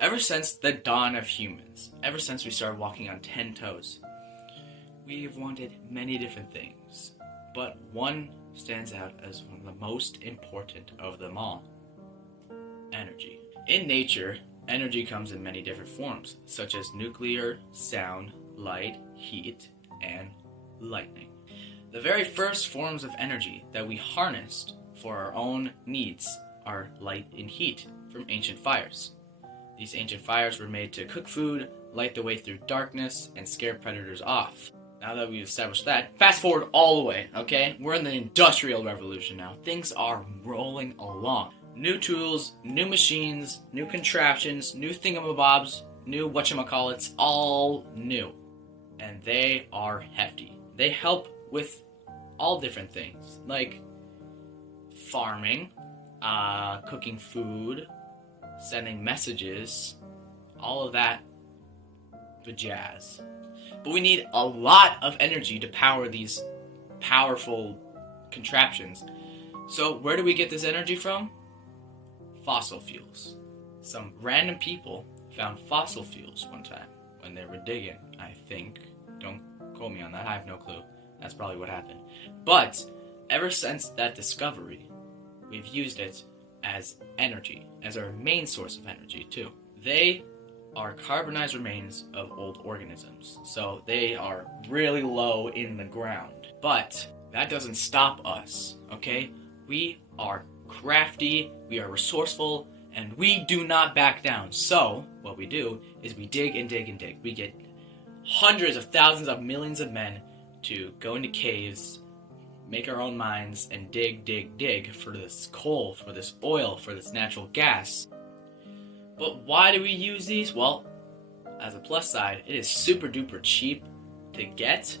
Ever since the dawn of humans, ever since we started walking on 10 toes, we've wanted many different things, but one stands out as one of the most important of them all: energy. In nature, energy comes in many different forms, such as nuclear, sound, light, heat, and lightning. The very first forms of energy that we harnessed for our own needs are light and heat from ancient fires. These ancient fires were made to cook food, light the way through darkness, and scare predators off. Now that we've established that, fast forward all the way, okay? We're in the Industrial Revolution now. Things are rolling along. New tools, new machines, new contraptions, new thingamabobs, new whatchamacallits, all new. And they are hefty. They help with all different things, like farming, cooking food, sending messages, all of that jazz. But we need a lot of energy to power these powerful contraptions. So where do we get this energy from? Fossil fuels. Some random people found fossil fuels one time when they were digging, I think. Don't quote me on that, I have no clue. That's probably what happened. But ever since that discovery, we've used it as energy, as our main source of energy too. They are carbonized remains of old organisms, so they are really low in the ground. But that doesn't stop us, okay? We are crafty, we are resourceful, and we do not back down. So what we do is we dig and dig and dig. We get hundreds of thousands of millions of men to go into caves, make our own mines, and dig for this coal, for this oil, for this natural gas. But why do we use these? Well, as a plus side, it is super duper cheap to get,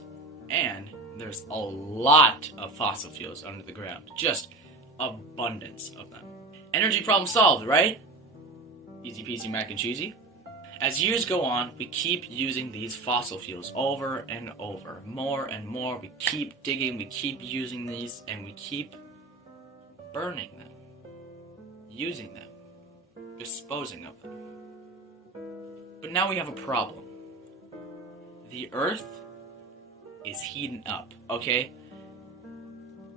and there's a lot of fossil fuels under the ground. Just abundance of them. Energy problem solved, right? Easy peasy mac and cheesy. As years go on, we keep using these fossil fuels over and over, more and more. We keep digging, we keep using these, and we keep burning them, using them, disposing of them. But now we have a problem. The Earth is heating up, okay?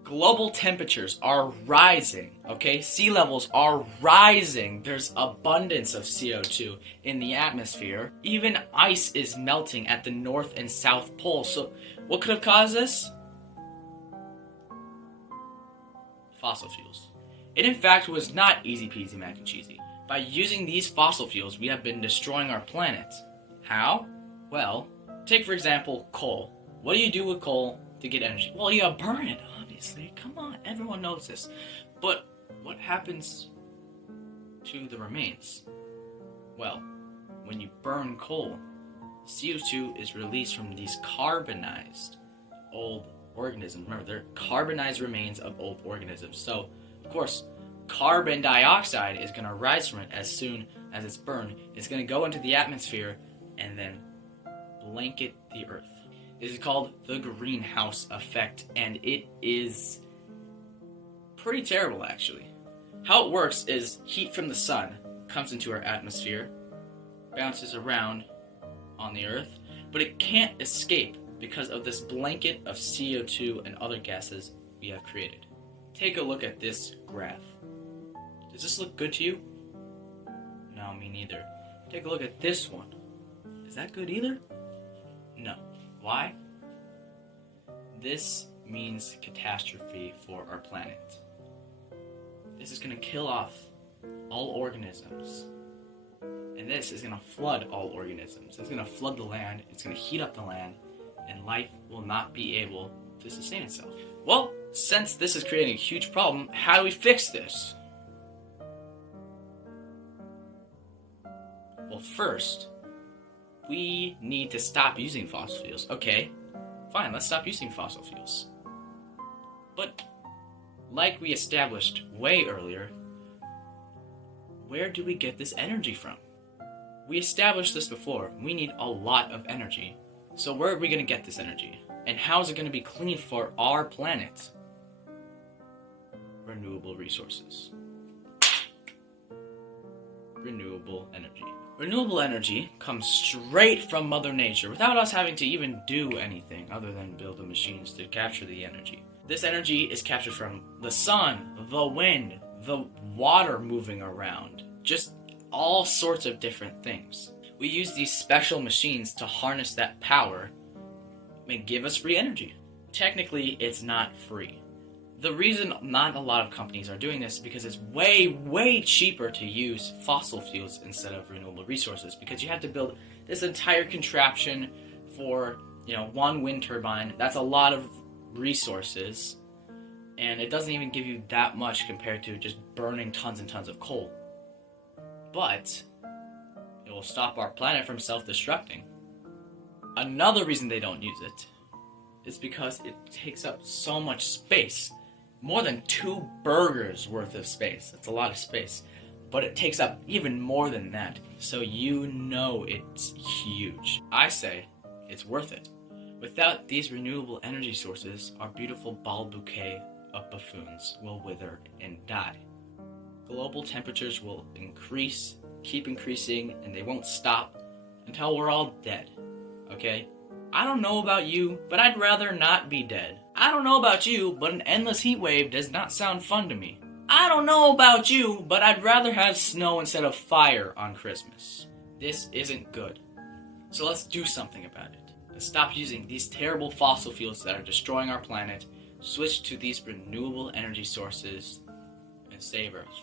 Global temperatures are rising, okay? Sea levels are rising. There's abundance of CO2 in the atmosphere. Even ice is melting at the North and South Pole. So what could have caused this? Fossil fuels. It in fact was not easy peasy mac and cheesy. By using these fossil fuels, we have been destroying our planet. How? Well, take for example coal. What do you do with coal to get energy? Well, you burn it, obviously. Come on, everyone knows this. But what happens to the remains? Well, when you burn coal, CO2 is released from these carbonized old organisms. Remember, they're carbonized remains of old organisms. So, of course, carbon dioxide is going to rise from it as soon as it's burned. It's going to go into the atmosphere and then blanket the Earth. This is called the greenhouse effect, and it is pretty terrible, actually. How it works is heat from the sun comes into our atmosphere, bounces around on the Earth, but it can't escape because of this blanket of CO2 and other gases we have created. Take a look at this graph. Does this look good to you? No, me neither. Take a look at this one. Is that good either? No. Why? This means catastrophe for our planet. This is going to kill off all organisms. And this is going to flood all organisms. It's going to flood the land, it's going to heat up the land, and life will not be able to sustain itself. Well, since this is creating a huge problem, how do we fix this? Well, first, we need to stop using fossil fuels. Okay, fine, let's stop using fossil fuels. But, like we established way earlier, where do we get this energy from? We established this before. We need a lot of energy. So where are we going to get this energy? And how is it going to be clean for our planet? Renewable resources. renewable energy. Renewable energy comes straight from Mother Nature without us having to even do anything other than build the machines to capture the energy. This energy is captured from the sun, the wind, the water moving around, just all sorts of different things. We use these special machines to harness that power and give us free energy. Technically, it's not free. The reason not a lot of companies are doing this is because it's way cheaper to use fossil fuels instead of renewable resources, because you have to build this entire contraption for, one wind turbine. That's a lot of resources, and it doesn't even give you that much compared to just burning tons and tons of coal. But it will stop our planet from self-destructing. Another reason they don't use it is because it takes up so much space. More than 2 burgers worth of space. That's a lot of space. But it takes up even more than that. So it's huge. I say it's worth it. Without these renewable energy sources, our beautiful bald bouquet of buffoons will wither and die. Global temperatures will keep increasing, and they won't stop until we're all dead. Okay? I don't know about you, but I'd rather not be dead. I don't know about you, but an endless heat wave does not sound fun to me. I don't know about you, but I'd rather have snow instead of fire on Christmas. This isn't good. So let's do something about it. Let's stop using these terrible fossil fuels that are destroying our planet, switch to these renewable energy sources, and save Earth.